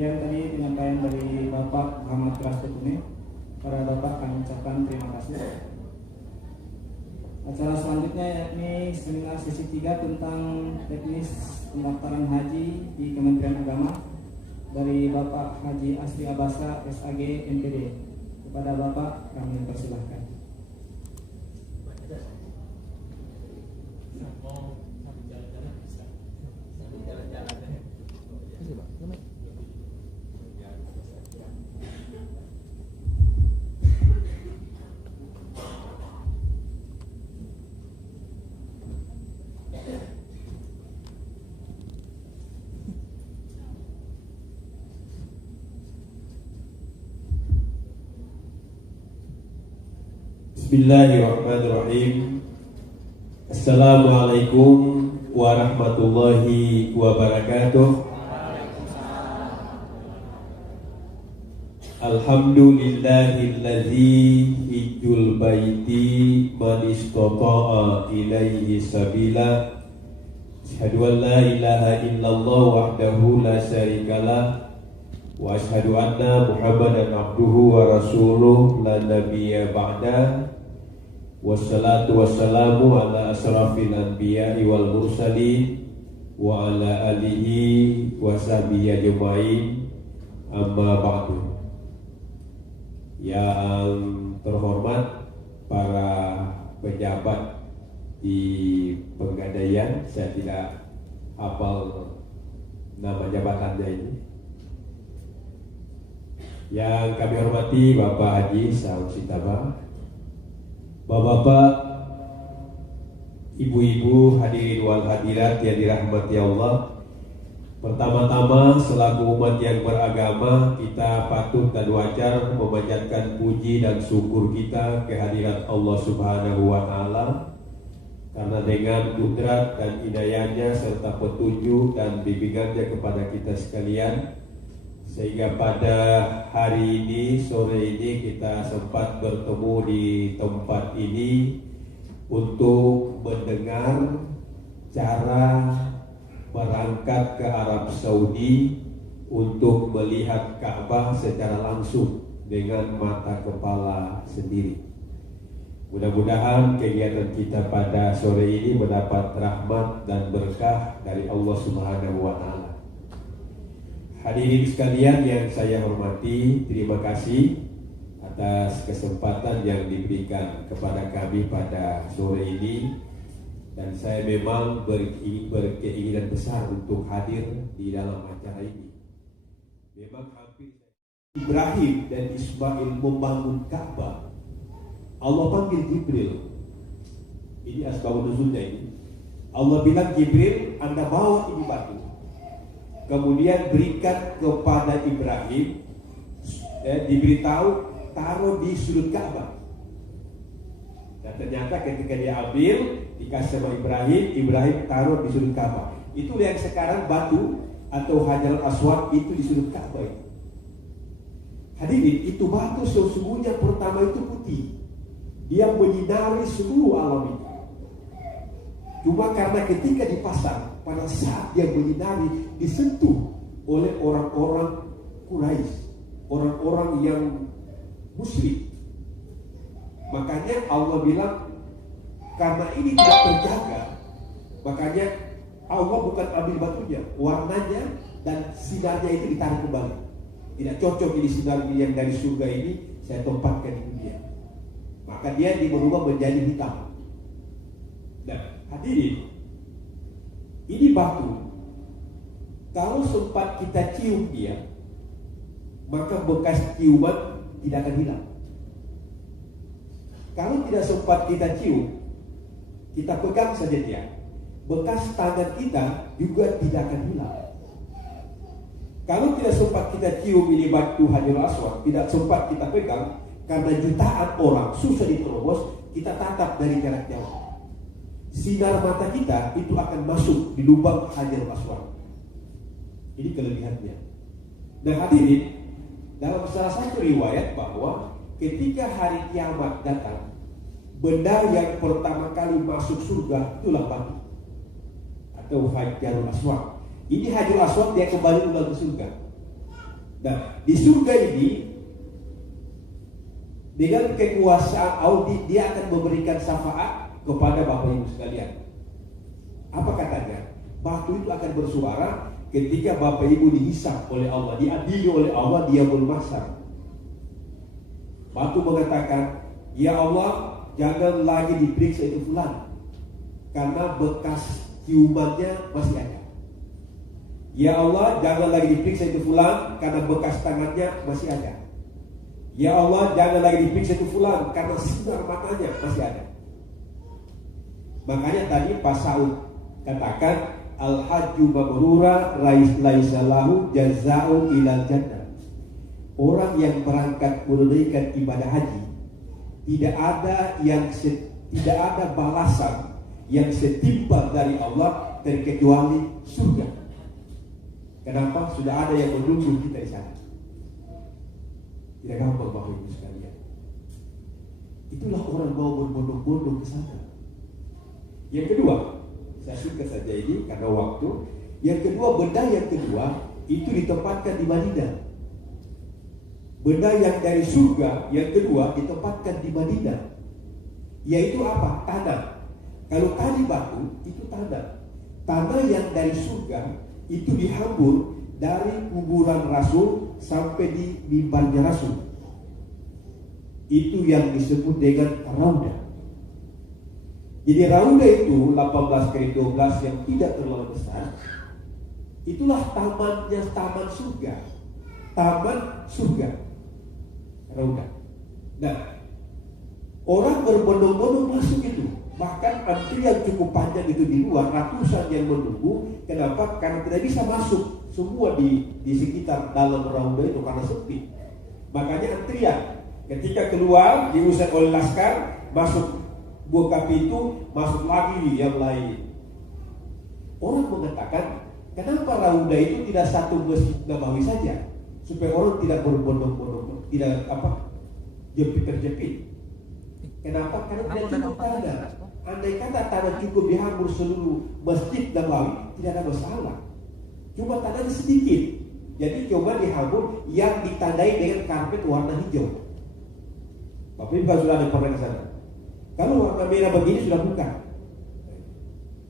Sekian tadi penyampaian dari Bapak Muhammad Rasuluddin. Para Bapak kami ucapkan terima kasih. Acara selanjutnya yakni seminar sesi 3 tentang teknis pendaftaran haji di Kementerian Agama dari Bapak Haji Asri Abasa SAG MPD. Kepada Bapak kami persilahkan. Bismillahirrahmanirrahim. Assalamualaikum warahmatullahi wabarakatuh. Alhamdulillahilladzi hijjul baiti man istata'a ilaihi sabila. Asyhadu an la ilaha illallah wahdahu la syarikalah wa asyhadu anna Muhammadan abduhu wa rasuluh la nabiyya ba'da. Wassalatu wassalamu ala asrafil anbiya'i wal mursalin wa ala alihi wa sahbihi ajma'in, amma ba'du. Yang terhormat para pejabat di Pegadaian, saya tidak hafal nama jabatannya ini. Yang kami hormati Bapak Haji Saud Sitaba, Bapak-bapak, ibu-ibu, hadirin wal hadirat yang dirahmati Allah. Pertama-tama selaku umat yang beragama, kita patut dan wajar memanjatkan puji dan syukur kita kehadirat Allah Subhanahu wa Ta'ala, karena dengan kudrat dan hidayahnya serta petunjuk dan bimbingannya kepada kita sekalian, sehingga pada hari ini, sore ini kita sempat bertemu di tempat ini untuk mendengar cara berangkat ke Arab Saudi untuk melihat Ka'bah secara langsung dengan mata kepala sendiri. Mudah-mudahan kegiatan kita pada sore ini mendapat rahmat dan berkah dari Allah Subhanahu wa Ta'ala. Hadirin sekalian yang saya hormati, terima kasih atas kesempatan yang diberikan kepada kami pada sore ini, dan saya memang berkeinginan besar untuk hadir di dalam acara ini. Memang hampir Ibrahim dan Ismail membangun Ka'bah, Allah panggil Jibril. Ini asbabun nuzulnya ini. Allah bilang, Jibril, Anda bawa ini batu, kemudian berikan kepada Ibrahim, diberitahu taruh di sudut Ka'bah. Dan ternyata ketika dia ambil, dikasih sama Ibrahim taruh di sudut Ka'bah. Itu yang sekarang batu atau Hajar Aswad itu di sudut Ka'bah itu. Hadirin, itu batu sesungguhnya pertama itu putih, dia menyinari seluruh alam ini. Cuma karena ketika dipasang, pada saat dia menyinari, disentuh oleh orang-orang Quraisy, orang-orang yang musyrik. Makanya Allah bilang, karena ini tidak terjaga, makanya Allah bukan ambil batunya, warnanya dan sinarnya itu ditarik kembali. Tidak cocok ini sinar yang dari surga ini saya tempatkan di dunia. Maka dia berubah menjadi hitam. Dan hadirin, ini batu, kalau sempat kita cium dia, maka bekas ciuman tidak akan hilang. Kalau tidak sempat kita cium, kita pegang saja dia, bekas tangan kita juga tidak akan hilang. Kalau tidak sempat kita cium ini batu Hajar Aswad, tidak sempat kita pegang, karena jutaan orang susah diterobos, kita tatap dari jarak jauh. Sinar mata kita itu akan masuk di lubang Hajar Aswad. Ini kelebihannya. Dan hadirin, dalam salah satu riwayat bahwa ketika hari kiamat datang, benda yang pertama kali masuk surga itulah batu atau Hajar Aswad. Ini Hajar Aswad dia kembali ulang ke surga. Nah, di surga ini dengan kekuasaan Allah, dia akan memberikan syafaat kepada Bapak Ibu sekalian. Apa katanya? Batu itu akan bersuara ketika Bapak Ibu dihisab oleh Allah, diadili oleh Allah, dia bermaksar. Batu mengatakan, ya Allah, jangan lagi diperiksa itu fulan, karena bekas ciumannya masih ada. Ya Allah, jangan lagi diperiksa itu fulan, karena bekas tangannya masih ada. Ya Allah, jangan lagi diperiksa itu fulan, karena sinar matanya masih ada. Makanya tadi Pak Saud katakan, al-hajju mabrura laisa lahu jazaa'un ilal jannah. Orang yang berangkat menunaikan ibadah haji, tidak ada balasan yang setimpal dari Allah terkecuali surga. Kenapa? Sudah ada yang menunggu kita di sana. Tidak gampang Bapak Ibu sekalian. Itulah orang mau berbondong-bondong ke sana. Yang kedua, saya suka saja ini karena waktu. Yang kedua, benda yang kedua itu ditempatkan di Madinah. Benda yang dari surga yang kedua ditempatkan di Madinah. Yaitu apa? Tanah. Kalau tadi batu itu tanah. Tanah yang dari surga itu dihambur dari kuburan Rasul sampai di mimbarnya Rasul. Itu yang disebut dengan Raudah. Jadi Raudah itu 18x12 yang tidak terlalu besar. Itulah tamannya, taman surga. Taman surga. Raudah. Nah, orang berbondong-bondong masuk itu. Bahkan antrian cukup panjang itu di luar, ratusan yang menunggu. Kenapa? Karena tidak bisa masuk semua di sekitar dalam Raudah itu karena sepi. Makanya antrian. Ketika keluar diusir oleh laskar, masuk buka pintu, masuk lagi yang lain. Orang mengatakan, kenapa Raudah itu tidak satu masjid Nabawi saja, supaya orang tidak berbondong-bondong, tidak jepit-terjepit. Kenapa? Karena tidak cukup tanah. Andai kata tanah cukup dihambur seluruh masjid Nabawi, tidak ada masalah. Cuma tanahnya sedikit, jadi coba dihambur yang ditandai dengan karpet warna hijau. Bapak Ibu sudah ada pernah ke sana. Kalau warna merah begini sudah bukan.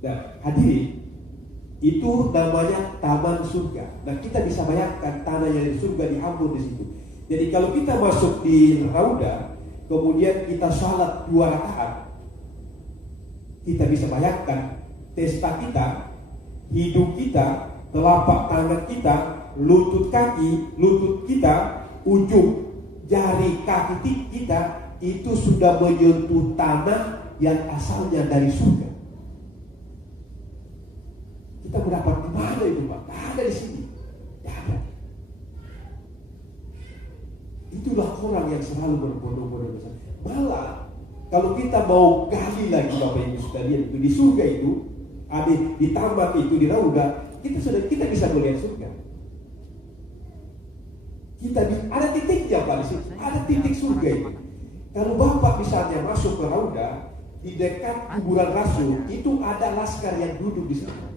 Nah, hadirin, itu namanya taman surga. Nah, kita bisa bayangkan tanah yang di surga dihambur di situ. Jadi kalau kita masuk di Raudah, kemudian kita salat 2 rakaat, kita bisa bayangkan testa kita, hidung kita, telapak tangan kita, lutut kaki, lutut kita, ujung jari kaki kita itu sudah menyentuh tanah yang asalnya dari surga. Kita mendapat di mana itu Pak? Tidak ada di sini. Tidak ada. Itulah orang yang selalu berbondong-bondong besar. Malah kalau kita mau gali lagi Bapak Ibu sekalian itu di surga itu, di taman itu di Raudah, kita bisa melihat surga. Ada titiknya Pak di situ. Ada titik surga itu. Kalau Bapak misalnya masuk ke Raudah, di dekat kuburan Rasul itu ada laskar yang duduk di sana.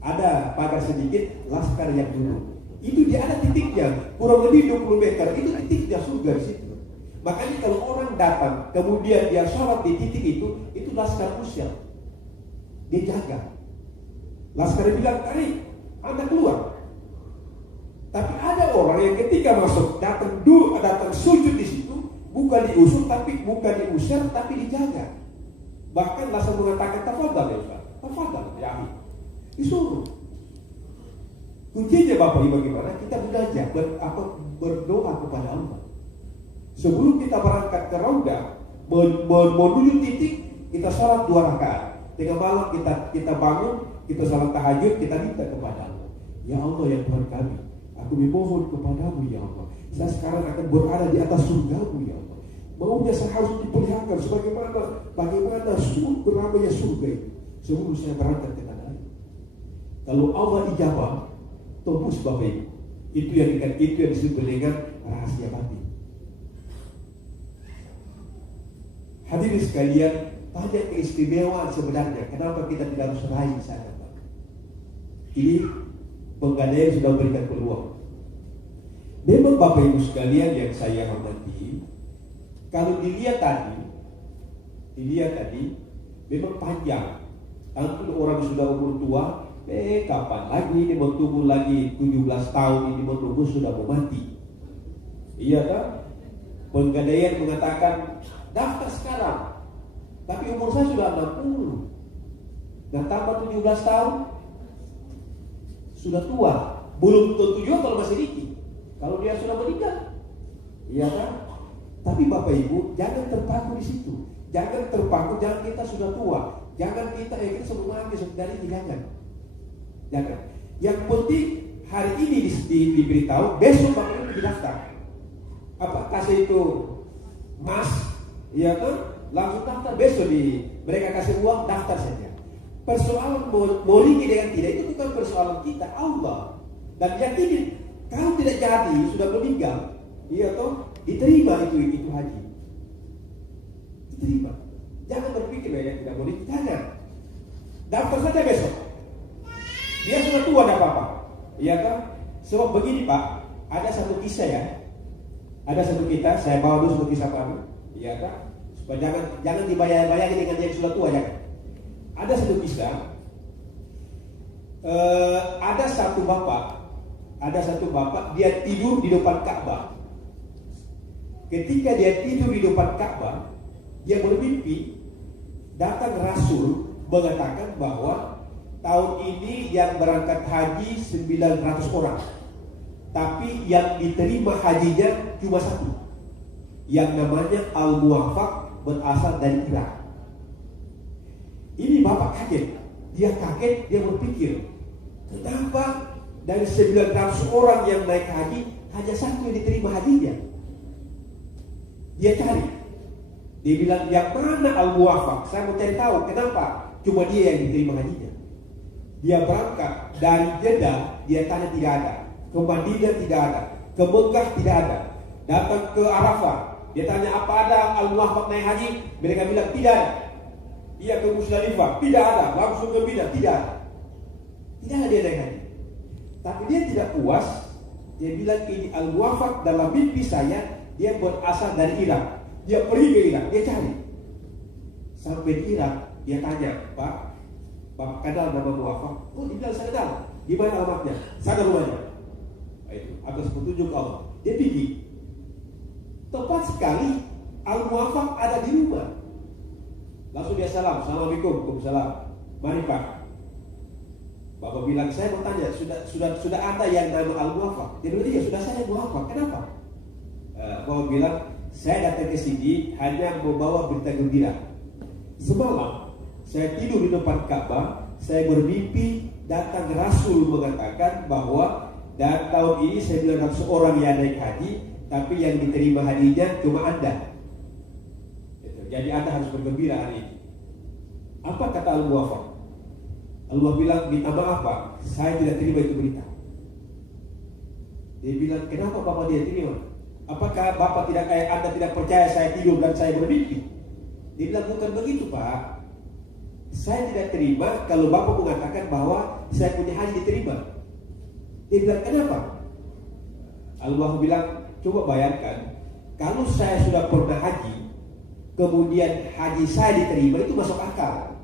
Ada pagar sedikit, laskar yang duduk. Itu dia ada titiknya, kurang lebih 20 meter. Itu titiknya surga di situ. Makanya kalau orang datang, kemudian dia sholat di titik itu laskar usia. Dia jaga. Laskar bilang, tarik, Anda keluar. Tapi ada orang yang ketika masuk, datang sujud di situ, bukan diusir, tapi dijaga. Bahkan laskar mengatakan, tafadhal ya Ustaz, tafadhal ya Abi. Disuruh. Kuncinya Bapak Ibu bagaimana? Kita belajar berdoa kepada Allah. Sebelum kita berangkat ke Raudah, menuju titik, kita sholat 2 rakaat. Tengah malam kita bangun, kita sholat tahajud, kita minta kepada Allah. Ya Allah ya Tuhan kami, aku memohon kepadamu ya Allah. Saya sekarang akan berada di atas surgamu ya Allah. Maunya saya harus diperlihatkan bagaimana beramanya surga itu sebelum saya berangkat ke tanah air. Kalau Allah ijabah, tembus Bapak Ibu. Itu yang disebut dengan rahasia batin. Hadirin sekalian, banyak keistimewaan sebenarnya. Kenapa kita tidak harus raih di sana, Pak? Ini Pegadaian sudah memberikan peluang. Memang Bapak Ibu sekalian yang saya hormati, kalau dilihat tadi memang panjang. Ampun, orang sudah umur tua, kapan lagi ini mau tunggu lagi 17 tahun ini menunggu sudah mau mati. Iya kan? Penggadaian mengatakan daftar sekarang, tapi umur saya sudah 60. Dan tambah 17 tahun sudah tua. Belum tentu juga kalau masih dikit. Kalau dia sudah meninggal, iya kan? Tapi Bapak Ibu jangan terpaku di situ. Jangan terpaku, jangan kita sudah tua. Jangan kita sebelum mati dari jangan. Jangan. Yang penting hari ini diberitahu, besok Bapak Ibu didaftar. Apakah itu mas, iya kan? Langsung daftar besok mereka kasih uang, daftar saja. Persoalan mau ringi dengan tidak itu bukan persoalan kita, Allah. Dan yakinin kalau tidak jadi sudah meninggal, iya toh, diterima itu haji. Diterima. Jangan berpikir yang tidak boleh, jangan. Daftar saja besok. Dia sudah tua, tidak apa-apa. Iya kan? Sebab begini Pak, ada satu kisah ya. Ada satu kita, saya bawa dulu satu kisah kami. Iya kan? Supaya jangan dibayang-bayangin dengan yang sudah tua, jangan. Ada satu kisah. Ada satu bapak, dia tidur di depan Ka'bah. Ketika dia tidur di depan Ka'bah, dia bermimpi datang Rasul mengatakan bahwa tahun ini yang berangkat haji 900 orang, tapi yang diterima hajinya cuma satu, yang namanya Al-Muwaffaq, berasal dari Irak. Ini bapak kaget, dia berpikir, kenapa dari 900 orang yang naik haji hanya satu yang diterima hajinya? Dia cari, dia bilang yang mana Al-Muwaffaq, saya mau cari tahu kenapa cuma dia yang diterima hajinya. Dia berangkat dari Jeddah, dia tanya tidak ada, ke Madinah tidak ada, ke Mekah tidak ada, datang ke Arafah, dia tanya apa ada Al-Muwaffaq naik haji, mereka bilang tidak ada. Dia ke Musdalifah, tidak ada, langsung ke Mina, tidak ada. Tidak ada dia naik haji. Tapi dia tidak puas, dia bilang ini Al-Muwaffaq dalam mimpi saya, dia berasal dari Irak. Dia pergi ke Irak, dia cari. Sampai di Irak, dia tanya, Pak, Bapak kenal nama Muwaffaq? Oh, dia bilang saya kenal. Di mana alamatnya? Sana rumahnya. Itu atas petunjuk Allah. Dia pergi. Tepat sekali Al-Muwaffaq ada di rumah. Langsung dia salam, Assalamualaikum, Waalaikumsalam. Mari Pak. Bapak bilang, saya mau tanya, sudah ada yang nama Al-Muwaffaq? Dia bilang, iya sudah saya Muwaffaq. Kenapa? Bapak bilang, saya datang ke sini hanya membawa berita gembira. Semalam saya tidur di depan Ka'bah, saya bermimpi datang Rasul mengatakan bahwa dan tahun ini 900 orang yang naik haji, tapi yang diterima hajinya cuma Anda. Jadi Anda harus bergembira hari ini. Apa kata Al-Muwaffaq? Allah bilang, minta maaf Pak, saya tidak terima itu berita. Dia bilang, kenapa Bapak tidak terima? Apakah Bapak Anda tidak percaya saya tidur dan saya bermimpi? Dia bilang, bukan begitu Pak. Saya tidak terima kalau Bapak mengatakan bahwa saya punya haji diterima. Dia bilang, kenapa? Allah bilang, coba bayangkan, kalau saya sudah pernah haji, kemudian haji saya diterima, itu masuk akal.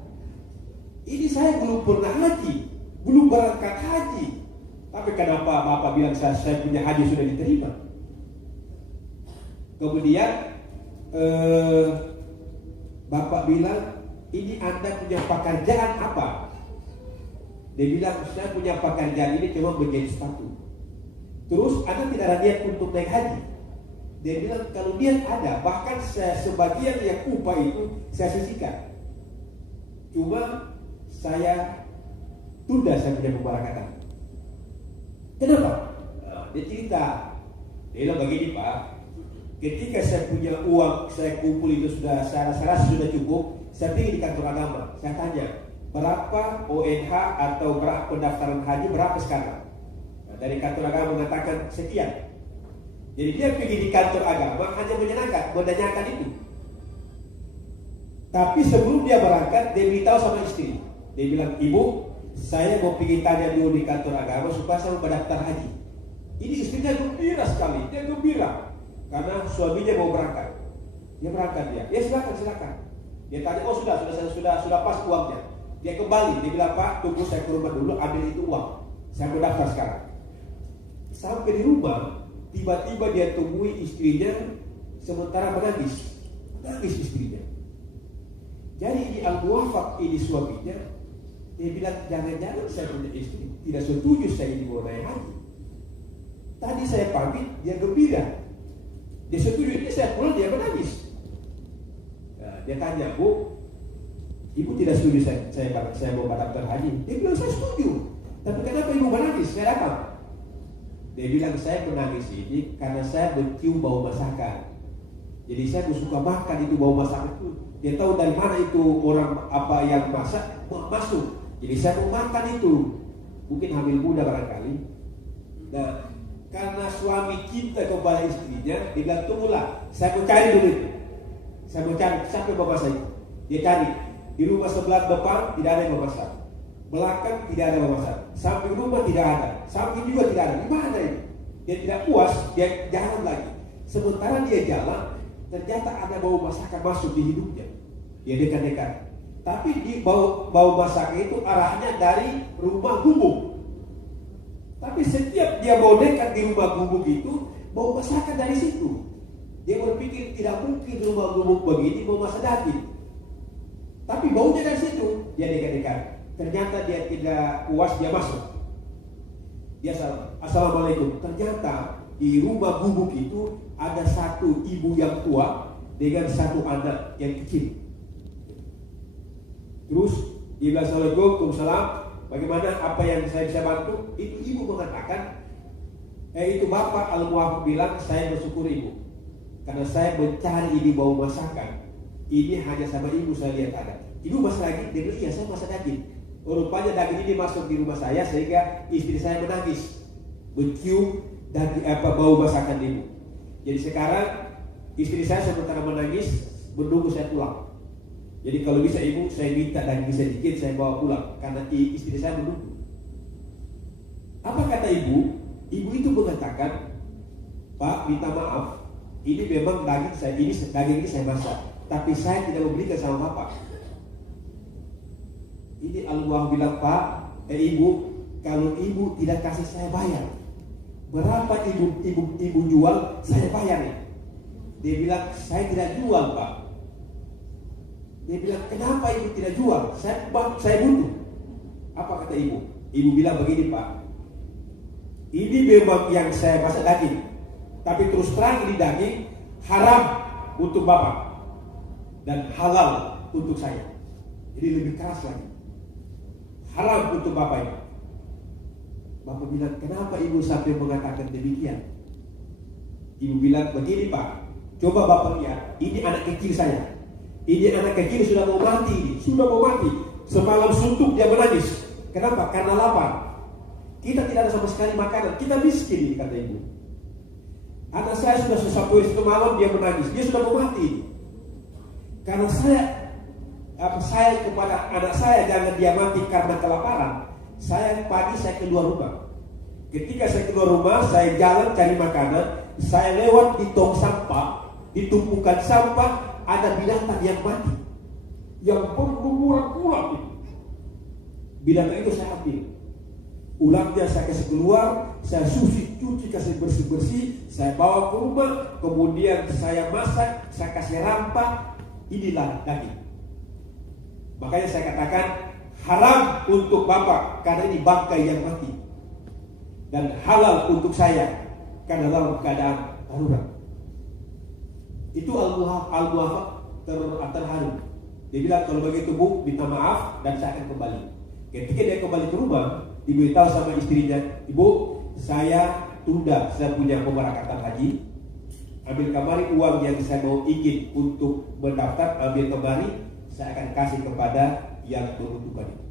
Ini saya belum pernah haji, belum berangkat haji, tapi kenapa Bapak bilang saya punya haji sudah diterima? Kemudian Bapak bilang, ini Anda punya pekerjaan apa? Dia bilang, saya punya pekerjaan ini cuma menjahit sepatu. Terus Anda tidak ada niat untuk naik haji? Dia bilang, kalau niat ada, bahkan sebagian yang upah itu saya sisihkan. Cuma saya tunda saya punya pemberangkatan. Kenapa? Dia cerita, dia bilang begini Pak, ketika saya punya uang, saya kumpul itu saya rasa sudah cukup, saya pergi di kantor agama, saya tanya, berapa ONH atau berapa pendaftaran haji, berapa sekarang? Nah, dari kantor agama mengatakan sekian. Jadi dia pergi di kantor agama hanya menanyakan itu. Tapi sebelum dia berangkat, dia beritahu sama istri. Dia bilang, Ibu, saya mau pergi tanya dulu di kantor agama supaya saya mau mendaftar haji. Ini istrinya gembira sekali, dia gembira karena suaminya mau berangkat. Dia berangkat dia. Ya silakan. Dia tanya, oh sudah pas uangnya. Dia kembali, dia bilang, Pak, tunggu saya ke rumah dulu, ambil itu uang. Saya mau daftar sekarang. Sampai di rumah, tiba-tiba dia temui istrinya sementara menangis istrinya. Jadi di al-muwafaq ini suaminya, dia bilang, jangan-jangan saya punya istri tidak setuju saya ini mau naik haji. Tadi saya pamit, dia gembira. Dia setuju, ini saya pulang, dia menangis. Nah, dia tanya, Bu, Ibu tidak setuju saya mau daftar haji? Dia bilang, saya setuju. Tapi kenapa Ibu menangis? Saya datang. Dia bilang, saya menangis ini karena saya mencium bau masakan. Jadi saya suka makan itu bau masakan itu. Dia tahu dari mana itu orang apa yang masak masuk. Jadi saya mau makan itu. Mungkin hamil muda barangkali. Nah, karena suami cinta kepada istrinya, dia bilang, tunggulah, saya mau cari dulu itu. Saya mau cari sampai bapak saya. Dia cari di rumah sebelah depan tidak ada yang memasak, belakang tidak ada yang memasak, samping rumah tidak ada, samping juga tidak ada. Di mana itu? Dia tidak puas, dia jalan lagi. Sementara dia jalan, ternyata ada bau masakan masuk di hidupnya. Dia dekat-dekat. Tapi di bau masakan itu arahnya dari rumah gubuk. Tapi setiap dia mau dekat di rumah gubuk itu, bau masakan dari situ. Dia berpikir tidak mungkin rumah gubuk begini mau masak daging. Tapi baunya dari situ, dia dekat-dekat. Ternyata dia tidak puas, dia masuk. Dia salam, Assalamualaikum. Ternyata di rumah gubuk itu ada satu ibu yang tua dengan satu anak yang kecil. Terus dia bilang, Assalamualaikum, salam. Bagaimana, apa yang saya bisa bantu? Itu ibu mengatakan, itu bapak al-muwafaq bilang, saya bersyukur ibu, karena saya mencari ini bau masakan. Ini hanya sama ibu saya lihat ada. Ibu masak lagi, dia bilang, iya saya masak daging. Rupanya daging ini masuk di rumah saya sehingga istri saya menangis, mencium daging bau masakan ibu. Jadi sekarang istri saya sementara menangis menunggu saya pulang. Jadi kalau bisa ibu, saya minta daging sedikit saya bawa pulang karena istri saya menunggu. Apa kata ibu? Ibu itu mengatakan, Pak, minta maaf, ini memang daging ini saya masak, tapi saya tidak membelikan sama bapak. Ini Allah bilang, Pak, ibu, kalau ibu tidak kasih saya bayar, berapa ibu jual, saya bayar ya. Dia bilang, saya tidak jual, Pak. Dia bilang, kenapa ibu tidak jual? Saya butuh. Apa kata ibu? Ibu bilang begini, Pak, ini memang yang saya masak daging, tapi terus terang ini daging haram untuk bapak dan halal untuk saya. Jadi lebih keras lagi. Haram untuk bapak ini. Bapak bilang, kenapa ibu sampai mengatakan demikian? Ibu bilang, begini Pak, coba bapak lihat, ini anak kecil saya. Ini anak kecil sudah mau mati. Semalam suntuk dia menangis. Kenapa? Karena lapar. Kita tidak ada sama sekali makanan. Kita miskin, kata ibu. Anak saya sudah susah payah satu malam dia menangis. Dia sudah mau mati. Karena saya kepada anak saya jangan dia mati karena kelaparan. Pagi saya keluar rumah. Ketika saya keluar rumah, saya jalan cari makanan. Saya lewat di tong sampah, di tumpukan sampah ada binatang yang mati, yang berguguran-guguran. Binatang itu saya ambil. Ulangnya saya kasih keluar, saya cuci, kasih bersih-bersih, saya bawa ke rumah, kemudian saya masak, saya kasih rampak. Inilah daging. Makanya saya katakan haram untuk bapak karena ini bangkai yang mati, dan halal untuk saya karena dalam keadaan darurat. Itu al-muwafaq terharu. Dia bilang, kalau begitu Bu, minta maaf dan saya akan kembali. Ketika dia kembali ke rumah, diberitahu sama istrinya, Ibu, saya tunda, saya punya pemberangkatan haji. Ambil kembali uang yang saya mau ingin untuk mendaftar, ambil kembali, saya akan kasih kepada yang membutuhkan itu.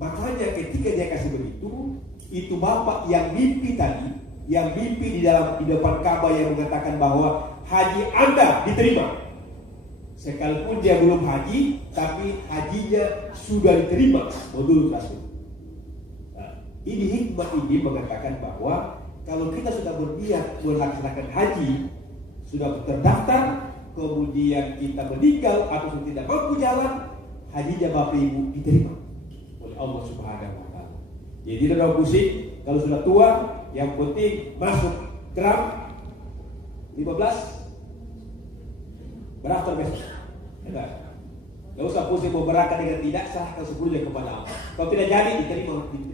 Makanya ketika dia kasih begitu, itu bapak yang mimpi tadi, yang mimpi di depan Ka'bah yang mengatakan bahwa haji Anda diterima. Sekalipun dia belum haji, tapi hajinya sudah diterima menurut Rasul. Nah, Ini hikmah ini mengatakan bahwa kalau kita sudah berniat melaksanakan haji, sudah terdaftar, kemudian kita meninggal atau sudah tidak mampu jalan, hajinya Bapak Ibu diterima oleh Allah Subhanahu wa Ta'ala. Jadi tidak pusing kalau sudah tua, yang penting masuk gram 15 beraftar besok. Enggak. Gak usah pusing mau berangkat dengan tidak, serahkan sepenuhnya kepada Allah. Kalau tidak jadi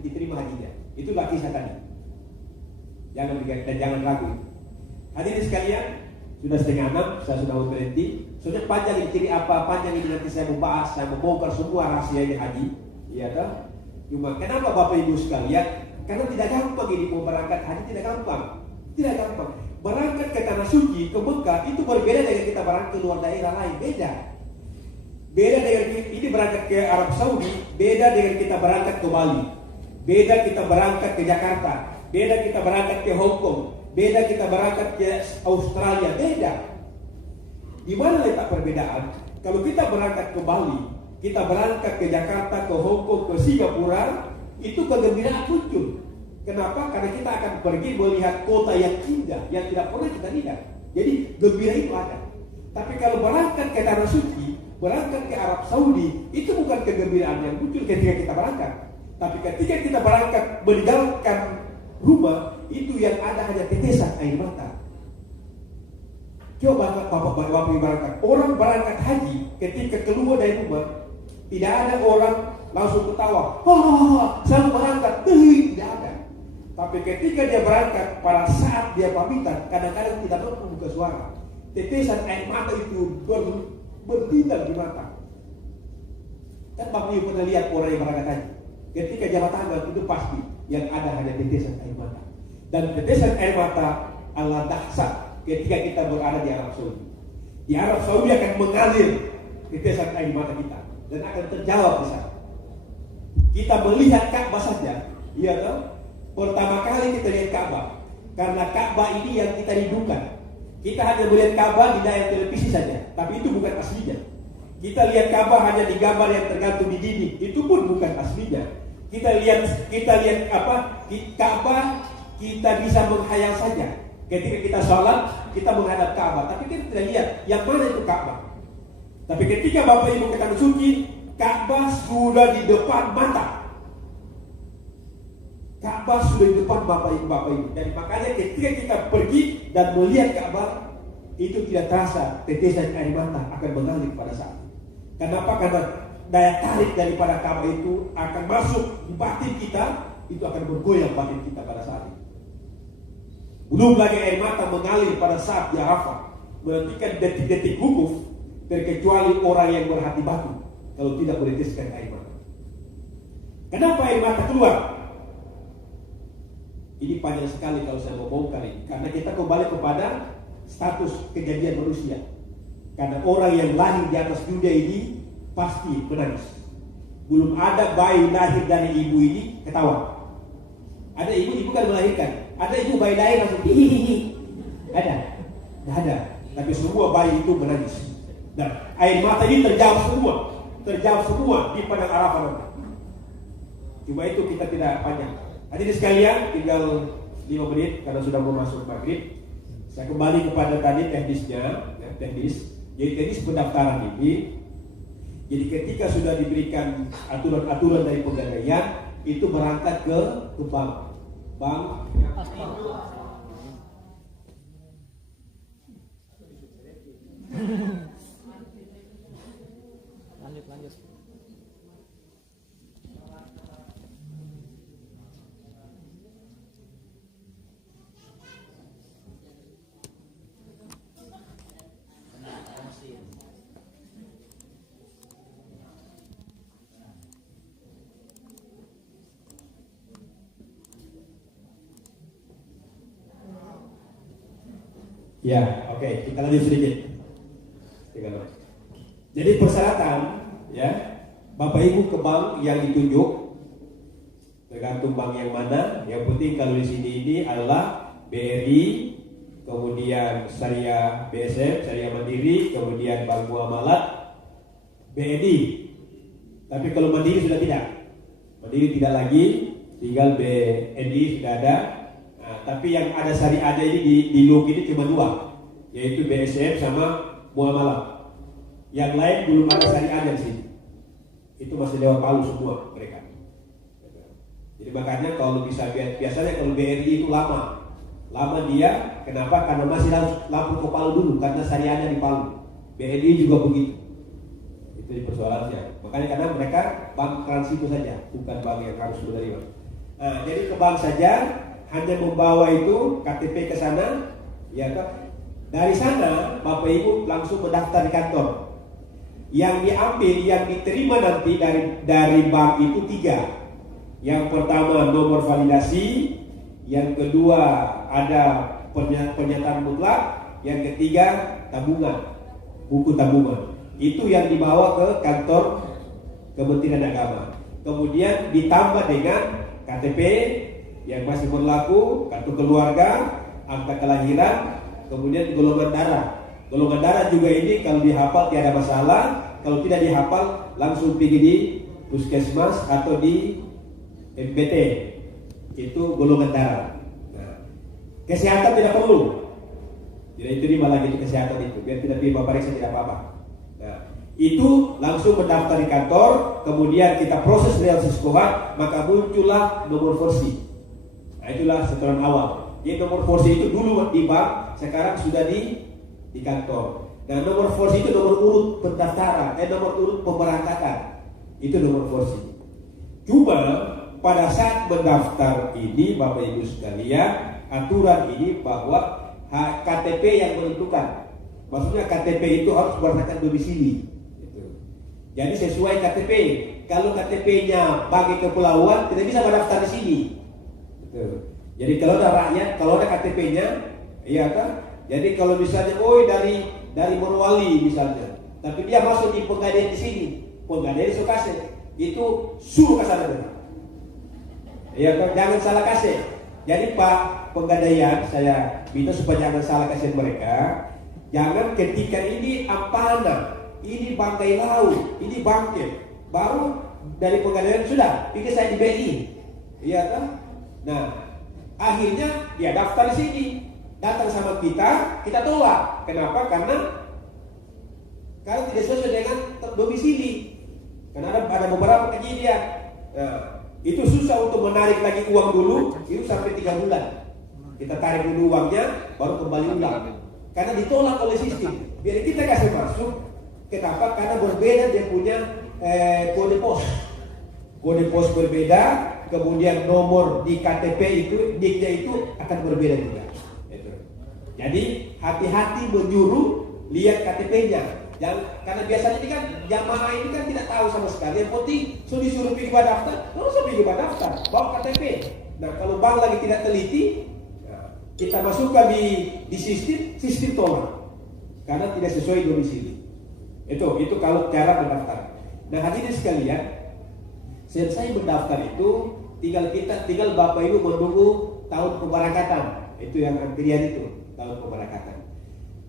diterima hajinya. Itulah kisah tadi. Jangan ragu. Hadirin sekalian, sudah 5:30, saya sudah mau berhenti. Soalnya panjang ini, jadi apa panjang ini nanti saya membahas, saya membongkar semua rahasianya haji. Iya toh? Cuma kenapa Bapak Ibu sekalian? Karena tidak gampang ini mau berangkat haji, tidak gampang. Tidak gampang. Berangkat ke tanah suci, ke Mekah itu berbeda dengan kita berangkat ke luar daerah lain, beda. Beda dengan ini berangkat ke Arab Saudi, beda dengan kita berangkat ke Bali. Beda kita berangkat ke Jakarta, beda kita berangkat ke Hong Kong, beda kita berangkat ke Australia, beda. Di mana letak perbedaan? Kalau kita berangkat ke Bali, kita berangkat ke Jakarta, ke Hong Kong, ke Singapura, itu kegembiraan muncul. Kenapa? Karena kita akan pergi melihat kota yang indah, yang tidak pernah kita lihat. Jadi gembira itu ada. Tapi kalau berangkat ke tanah suci, berangkat ke Arab Saudi, itu bukan kegembiraan yang muncul ketika kita berangkat. Tapi ketika kita berangkat meninggalkan rumah, itu yang ada hanya tetesan air mata. Coba Bapak berangkat. Orang berangkat haji ketika keluar dari rumah, tidak ada orang langsung ketawa. Oh, saya berangkat. Tidak ada. Tapi ketika dia berangkat, pada saat dia pamitan, kadang-kadang tidak mampu membuka suara. Tetesan air mata itu berbintang di mata. Kan Bapak Ibu pernah lihat orang yang berangkat haji. Ketika jabat tangan itu pasti yang ada hanya tetesan air mata. Dan tetesan air mata Allah dahsyat ketika kita berada di Arab Saudi. Di Arab Saudi akan mengalir tetesan air mata kita dan akan terjawab di sana. Kita melihat Ka'bah saja, iya tahu? Pertama kali kita lihat Ka'bah, karena Ka'bah ini yang kita rindukan. Kita hanya melihat Ka'bah di layar televisi saja, tapi itu bukan aslinya. Kita lihat Ka'bah hanya di gambar yang tergantung di dinding, itu pun bukan aslinya. Kita lihat apa? Ka'bah kita bisa menghayal saja. Ketika kita sholat, kita menghadap Ka'bah, tapi kita tidak lihat yang mana itu Ka'bah. Tapi ketika Bapak Ibu ke tanah suci, Ka'bah sudah di depan mata. Ka'bah sudah di depan Bapak Ibu. Dan makanya ketika kita pergi dan melihat Ka'bah, itu tidak terasa tetesan air mata akan mengalir pada saat itu. Kenapa? Karena daya tarik daripada Ka'bah itu akan masuk di batin kita, itu akan bergoyang batin kita pada saat itu. Belum lagi air mata mengalir pada saat di Arafah, menantikan detik-detik wukuf, terkecuali orang yang berhati batu kalau tidak meneteskan air mata. Kenapa air mata keluar? Ini panjang sekali kalau saya mau bongkar ini, karena kita kembali kepada status kejadian manusia. Karena orang yang lahir di atas dunia ini pasti menangis. Belum ada bayi lahir dari ibu ini ketawa. Ada ibu kan melahirkan, ada ibu bayi lahir langsung hihihi. Ada? Tidak ada. Tapi semua bayi itu menangis. Dan air mata ini terjawab semua di padang Arafah nanti. Cuma itu kita tidak panjang. Hadirin sekalian, tinggal 5 menit karena sudah mau masuk maghrib. Saya kembali kepada tadi teknisnya, teknis. Jadi teknis pendaftaran ini. Jadi ketika sudah diberikan aturan-aturan dari pegawaian, itu berangkat ke bank. Lanjut. Ya, oke, kita lanjut sedikit. Jadi persyaratan, ya, Bapak Ibu ke bank yang ditunjuk, tergantung bank yang mana. Yang penting kalau di sini ini adalah BRI, kemudian Syariah BSF, Syariah Mandiri, kemudian Bank Muamalat, BNI. Tapi kalau Mandiri sudah tidak, Mandiri tidak lagi. tinggal BNI sudah ada. Nah, tapi yang ada syariahnya ini di LUK ini cuma dua, yaitu BSM sama Muamalah. Yang lain belum ada syariahnya di sini. Itu masih lewat Palu semua mereka. Jadi makanya kalau bisa biasanya kalau BRI itu lama dia, kenapa? Karena masih lampu ke Palu dulu, karena syariahnya di Palu. BNI juga begitu. Itu di persoalannya. Makanya karena mereka bank transito saja, bukan bank yang harus menerima. Nah, jadi ke bank saja, hanya membawa itu KTP ke sana, ya kan? Dari sana Bapak Ibu langsung mendaftar di kantor. Yang diambil, yang diterima nanti dari bank itu 3. Yang pertama nomor validasi, yang kedua ada pernyataan mutlak, yang ketiga tabungan, buku tabungan. Itu yang dibawa ke kantor Kementerian Agama. Kemudian ditambah dengan KTP yang masih berlaku, kartu keluarga, akta kelahiran, kemudian golongan darah. Golongan darah juga ini kalau dihafal tidak ada masalah, kalau tidak dihafal langsung pergi di puskesmas atau di MPT. Itu golongan darah. Nah, kesehatan tidak perlu. Jadi terima lagi kesehatan itu, biar tidak pergi periksa tidak apa-apa. Nah, itu langsung mendaftar di kantor, kemudian kita proses realisasikan, maka muncullah nomor versi. Nah, itulah setoran awal. Jadi nomor versi itu dulu di bank, sekarang sudah di kantor. Nah, nomor versi itu nomor urut pendaftaran, nomor urut pemberangkatan. Itu nomor versi. Cuma pada saat mendaftar ini Bapak Ibu sekalian, aturan ini bahwa KTP yang menentukan. Maksudnya KTP itu harus berdasarkan domisili. Jadi sesuai KTP. Kalau KTP-nya bagi kepulauan tidak bisa mendaftar di sini. Jadi kalau ada rakyat, kalau ada KTP-nya, iya kan? Jadi kalau misalnya, dari Morowali misalnya, tapi dia masuk di Pegadaian di sini, Pegadaian di Sukase, itu suruh ke sana dulu. Iya kan? Jangan salah kasih. Jadi Pak Pegadaian, saya minta supaya jangan salah kasih mereka. Jangan ketika ini ampana, ini bangkai laut, ini bangkit, baru dari Pegadaian sudah, pikir saya di BI, iya kan? Nah, akhirnya dia daftar di sini, datang sama kita tolak. Kenapa? Karena tidak sesuai dengan domisili. Karena ada beberapa kejadian. Nah, itu susah untuk menarik lagi uang dulu, itu sampai 3 bulan. Kita tarik dulu uangnya, baru kembali ulang. Karena ditolak oleh sistem. Biar kita kasih masuk. Kenapa? Karena berbeda dia punya kode pos. Kode pos berbeda, kemudian nomor di KTP itu, NIK-nya itu akan berbeda juga. Jadi hati-hati menyuruh lihat KTP-nya. Karena biasanya ini kan jamaah ini kan tidak tahu sama sekali. Yang penting disuruh pergi daftar, nggak usah pergi daftar, bawa KTP. Nah kalau bank lagi tidak teliti, kita masukkan di sistem tolak karena tidak sesuai domisili. Itu kalau cara mendaftar. Nah hadirin sekalian, selesai mendaftar itu tinggal Bapak Ibu menunggu tahun pemberangkatan. Itu yang antrian itu, tahun pemberangkatan.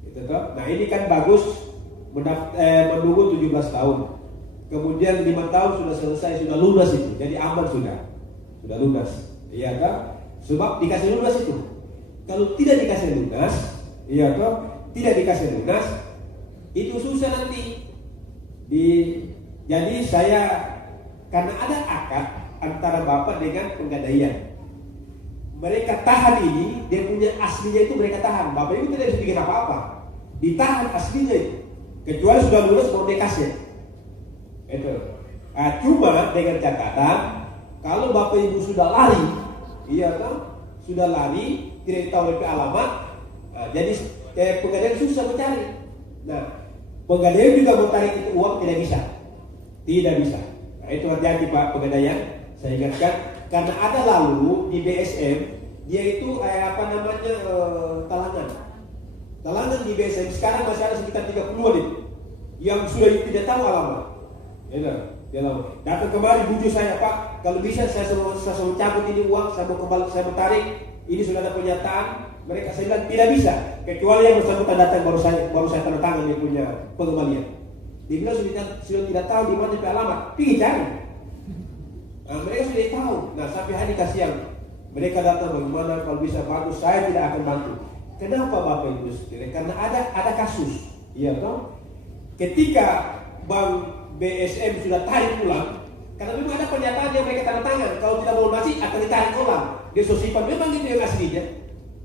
Itu toh. Nah ini kan bagus. Menunggu 17 tahun. Kemudian 5 tahun sudah selesai, sudah lunas itu. Jadi aman sudah lunas. Iya kan? Sebab dikasih lunas itu. Kalau tidak dikasih lunas, iya kan? Tidak dikasih lunas, itu susah nanti. Jadi saya karena ada akad antara Bapak dengan Pegadaian. Mereka tahan ini, dia punya aslinya itu mereka tahan. Bapak itu tidak bisa bikin apa-apa. Ditahan aslinya itu. Kecuali sudah lulus mau dikasih. Itu. Cuma dengan catatan kalau Bapak Ibu sudah lari, iya kan? Sudah lari, tidak tahu lebih alamat. Jadi Pegadaian susah mencari. Nah, Pegadaian juga mau tarik itu uang tidak bisa. Tidak bisa. Nah, itu hati-hati Pak Pegadaian. Saya ingatkan karena ada lalu di BSM dia itu talangan. Talangan di BSM sekarang masih ada sekitar 30-an itu yang sudah tidak tahu alamat. Datang kembali bujuk saya, Pak, kalau bisa saya mau cabut ini uang, saya mau kembali, saya mau tarik. Ini sudah ada pernyataan. Mereka saya bilang tidak bisa, kecuali yang bersangkutan datang baru saya tanda tangan dia punya pengembalian. Dia bilang sudah tidak tahu di mana alamat, pergi cari. Mereka sudah tahu. Nah, sampai hari kasihan mereka datang, bagaimana kalau bisa bantu, saya tidak akan bantu. Kenapa Bapak Ibu sekalian? Karena ada kasus, iya toh? Ketika Bank BSM sudah tarik ulang, karena memang ada pernyataan yang mereka tanda tangan, kalau tidak mau nasi akan ditarik ulang. Dia sosipan, memang itu yang aslinya.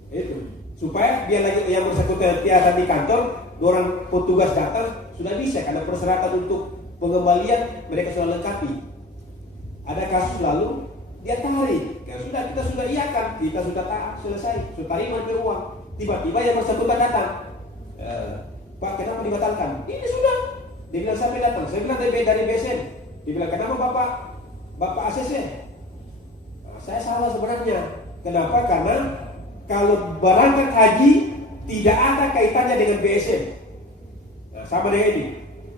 Itu supaya biar lagi yang bersangkutan tiada di kantor, orang petugas datang sudah bisa, karena persyaratan untuk pengembalian mereka sudah lengkapi. Ada kasus lalu dia tarik, ya sudah, kita sudah iakan, kita sudah selesai, sudah terima ke uang. Tiba-tiba yang bersangkutan datang, Pak, kenapa dibatalkan? Ini sudah. Dia bilang sampai datang. Saya bilang dari BSN. Dia bilang, kenapa Bapak ACC? Nah, saya salah sebenarnya. Kenapa? Karena kalau berangkat haji tidak ada kaitannya dengan BSN. Nah, sama dengan ini.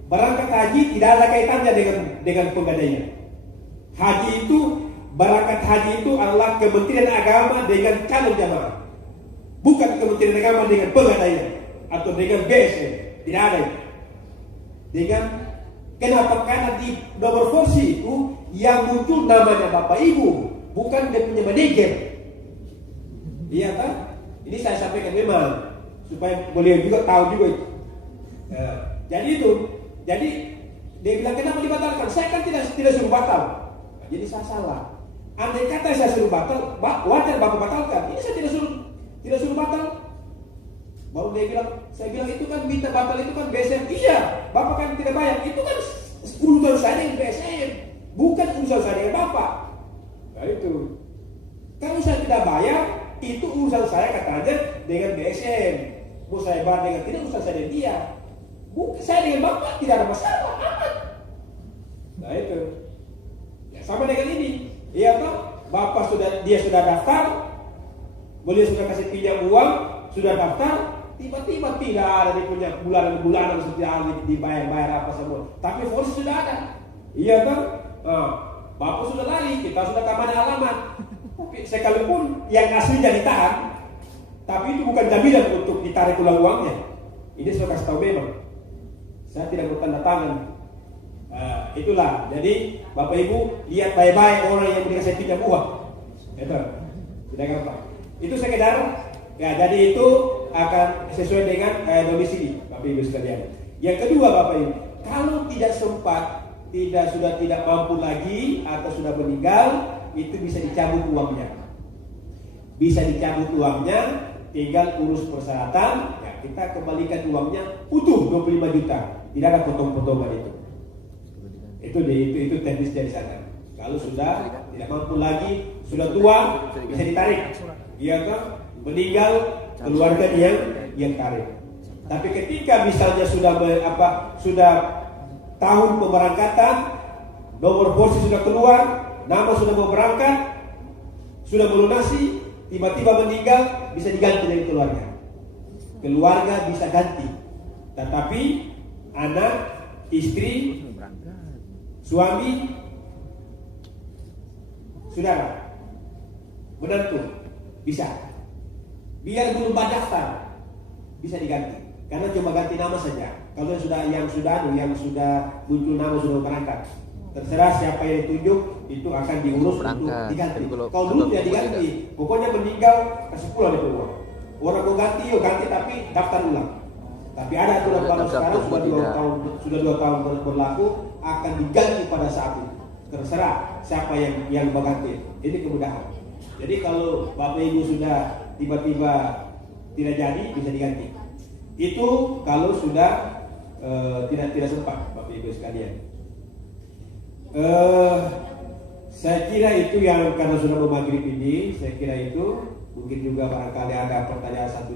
Berangkat haji tidak ada kaitannya dengan pegadaian. Berangkat haji itu adalah Kementerian Agama dengan calon jamaah. Bukan Kementerian Agama dengan pegadaian atau dengan BSN. Tidak ada itu. Kenapa? Karena di nomor kursi itu yang muncul namanya Bapak Ibu, bukan dia punya manajer. Iya kan? Ini saya sampaikan memang supaya beliau juga tahu juga itu. Jadi dia bilang, kenapa dibatalkan? Saya kan tidak suruh batal. Jadi saya salah. Andai kata saya suruh batal, wajar Bapak batalkan. Ini saya tidak suruh batal. Baru dia bilang, saya bilang itu kan minta batal itu kan BSM. Iya, Bapak kan tidak bayar. Itu kan urusan saya dengan BSM, bukan urusan saya dengan Bapak. Nah itu. Kalau saya tidak bayar, itu urusan saya katanya dengan BSM. Mau saya bayar dengan tidak, urusan saya dengan dia. Bukan saya dengan Bapak, tidak ada masalah, aman. Nah itu. Ya, sama dengan ini. Iya toh, Bapak dia sudah daftar, beliau sudah kasih pinjam uang, sudah daftar. Tiba-tiba tidak ada dia punya bulanan setiap hari dibayar apa semua. Tapi vonis sudah ada. Iya kan? Bapak sudah lari, kita sudah keamanan alamat. Tapi sekalipun yang aslinya ditahan, tapi itu bukan jaminan untuk ditarik ulang uangnya. Ini saya kasih tahu memang. Saya tidak bertanda tangan. Itulah. Jadi Bapak Ibu lihat baik-baik orang yang berikan saya pinjam uang. Itu tidak gampang. Itu sekedar. Ya, jadi itu akan sesuai dengan domisili, Bapak Ibu sekalian. Yang kedua, Bapak Ibu, kalau tidak sempat, sudah tidak mampu lagi atau sudah meninggal, itu bisa dicabut uangnya. Bisa dicabut uangnya, tinggal urus persyaratan, ya, kita kembalikan uangnya utuh 25 juta. Tidak ada potong-potongan itu. Itu teknisnya di sana. Kalau sudah tidak mampu lagi, sudah tua, bisa ditarik. Iya kan? Meninggal keluarga yang tarik. Tapi ketika misalnya sudah tahun pemberangkatan, nomor kursi sudah keluar, nama sudah mau berangkat, sudah melunasi, tiba-tiba meninggal, bisa diganti dari keluarga. Keluarga bisa ganti. Tetapi anak, istri, suami, saudara, menantu bisa. Biar belum daftar bisa diganti, karena cuma ganti nama saja. Kalau yang sudah muncul nama sudah berangkat, terserah siapa yang ditunjuk itu akan diurus untuk diganti. Kalau dulu tidak diganti, pokoknya meninggal kasih pulang itu uang. Orang mau ganti, tapi daftar ulang. Tapi ada aturan kalau sekarang sudah 2 tahun berlaku akan diganti pada saat itu. Terserah siapa yang berganti. Ini kemudahan. Jadi kalau Bapak Ibu sudah tiba-tiba tidak jadi, bisa diganti. Itu kalau sudah tidak sempat, Bapak Ibu sekalian. Saya kira itu yang karena sudah mau maghrib ini, saya kira itu mungkin juga barangkali ada pertanyaan satu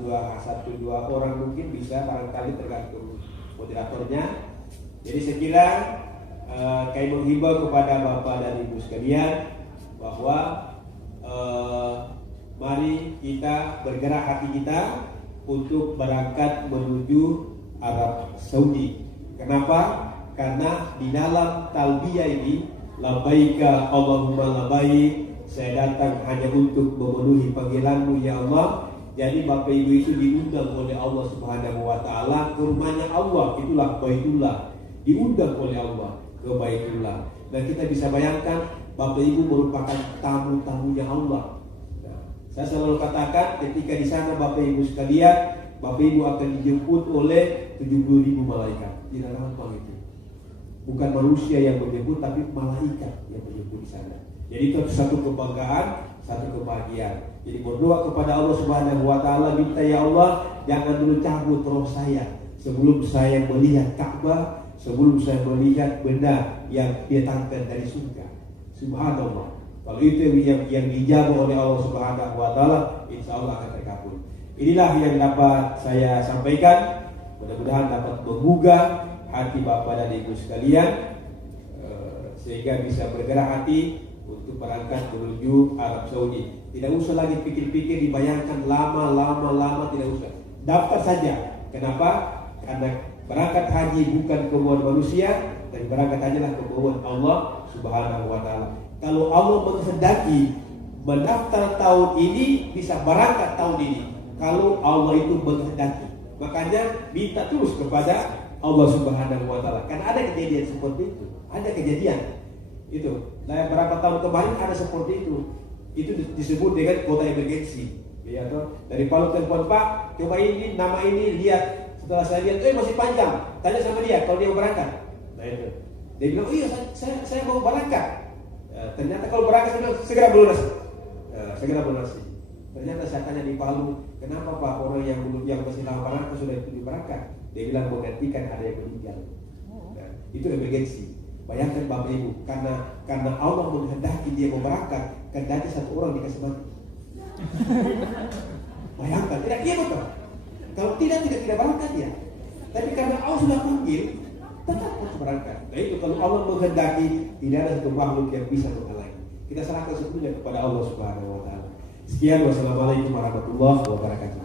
dua orang mungkin bisa, barangkali tergantung moderatornya. Jadi saya kira kami menghimbau kepada Bapak dan Ibu sekalian bahwa mari kita bergerak hati kita untuk berangkat menuju Arab Saudi. Kenapa? Karena di dalam talbiyah ini, labbaika Allahumma labbaik, saya datang hanya untuk memenuhi panggilanmu ya Allah. Jadi Bapak Ibu itu diundang oleh Allah Subhanahu wa taala ke rumahnya Allah, itulah Baitullah. Diundang oleh Allah ke Baitullah. Dan kita bisa bayangkan Bapak Ibu merupakan tamu-tamunya Allah. Nah, saya selalu katakan ketika di sana Bapak Ibu sekalian, Bapak Ibu akan dijemput oleh 70.000 malaikat. Tidak gampang itu. Bukan manusia yang menjemput, tapi malaikat yang menjemput di sana. Jadi itu satu kebanggaan, satu kebahagiaan. Jadi berdoa kepada Allah Subhanahu wa taala, minta ya Allah, jangan dulu cabut roh saya sebelum saya melihat Ka'bah, sebelum saya melihat benda yang didatangkan dari surga. Subhanallah. Kalau itu yang dijawab oleh Allah Subhanahu wa taala, insya Allah akan terkabul. Inilah yang dapat saya sampaikan. Mudah-mudahan dapat menggugah hati Bapak dan Ibu sekalian, sehingga bisa bergerak hati untuk berangkat menuju Arab Saudi. Tidak usah lagi pikir-pikir, dibayangkan lama, tidak usah. Daftar saja. Kenapa? Karena berangkat haji bukan kemauan manusia, dan berangkat hajilah kemauan Allah Subhanahu wa taala. Kalau Allah menghendaki mendaftar tahun ini, bisa berangkat tahun ini. Kalau Allah itu menghendaki, makanya minta terus kepada Allah Subhanahu wa taala. Karena ada kejadian seperti itu, ada kejadian itu. Nah, berapa tahun kemarin ada seperti itu. Itu disebut dengan kota emergensi. Ya toh, dari Palu telepon, Pak, coba ini nama ini lihat. Setelah saya lihat, masih panjang. Tanya sama dia kalau dia mau berangkat. Nah itu. Dia bilang, iya saya mau berangkat. Ternyata kalau berangkat segera melunasi. Segera melunasi. Ternyata saya tanya di Palu, kenapa Pak orang yang masih lama berangkat sudah itu berangkat? Dia bilang menggantikan ada yang meninggal. Nah, itu emergensi. Bayangkan Bapak Ibu, karena Allah menghendaki dia mau berangkat, kendati satu orang dikasih mati. Bayangkan, tidak iya betul. Kalau tidak berangkat ya. Tapi karena Allah sudah panggil, tetap harus berangkat. Nah itu kalau Allah menghendaki, tidak ada satu makhluk yang bisa menghalangi. Kita serahkan sepenuhnya kepada Allah Subhanahu wa taala. Sekian, wassalamualaikum warahmatullahi wabarakatuh.